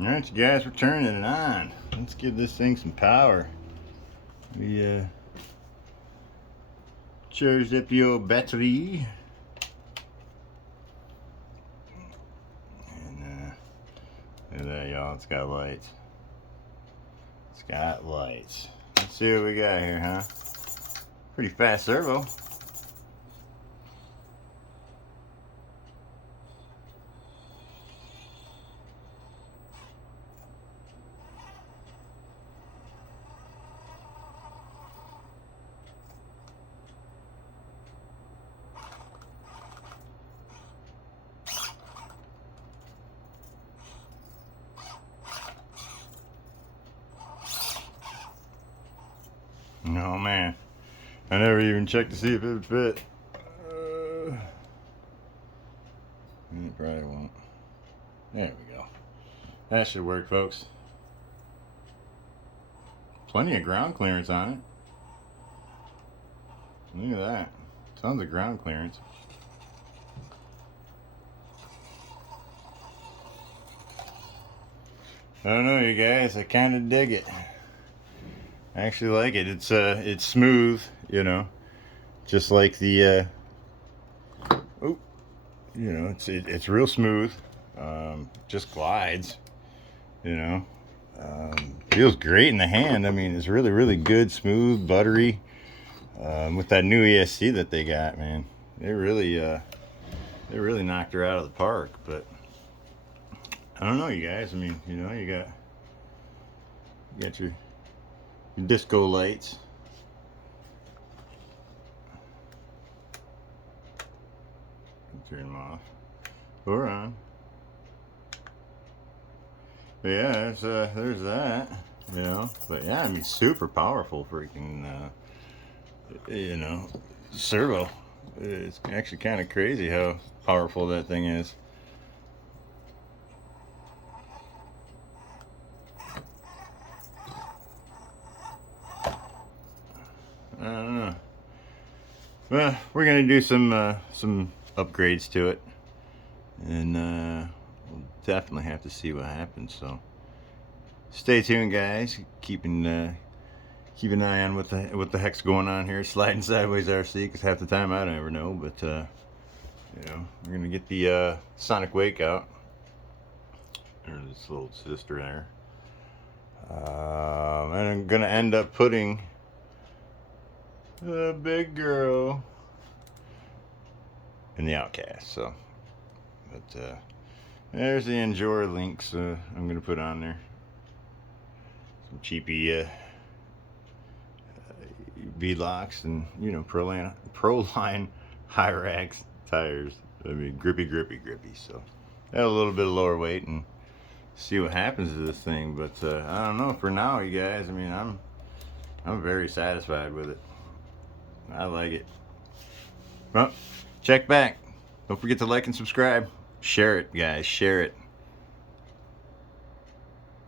Alright, you guys, we're turning it on. Let's give this thing some power. We charged up the old battery. And look at that, y'all. It's got lights. It's got lights. Let's see what we got here, huh? Pretty fast servo. Oh man, I never even checked to see if it would fit. It probably won't. There we go. That should work, folks. Plenty of ground clearance on it. Look at that. Tons of ground clearance. I don't know, you guys. I kind of dig it. I actually like it. It's smooth, you know, just like the it's real smooth. Just glides, you know. Feels great in the hand. I mean, it's really good, smooth, buttery. With that new ESC that they got, man, they really knocked her out of the park. But I don't know, you guys. I mean, you know, you got your disco lights. Turn them off or on. But yeah, there's that, you know. But yeah, I mean, super powerful freaking you know, servo. It's actually kind of crazy how powerful that thing is. I don't know. Well, we're gonna do some upgrades to it, and we'll definitely have to see what happens. So stay tuned, guys. Keep an eye on what the heck's going on here. Sliding Sideways RC, because half the time I don't ever know. But you know, we're gonna get the Sonic Wake out. There's this little sister there, and I'm gonna end up putting the big girl in the Outcast. So, but there's the Endure links I'm gonna put on there. Some cheapy V-locks and, you know, Proline Hyrax tires. I mean, grippy. So, got a little bit of lower weight and see what happens to this thing. But I don't know. For now, you guys, I mean, I'm very satisfied with it. I like it. Well, check back. Don't forget to like and subscribe. Share it, guys. Share it.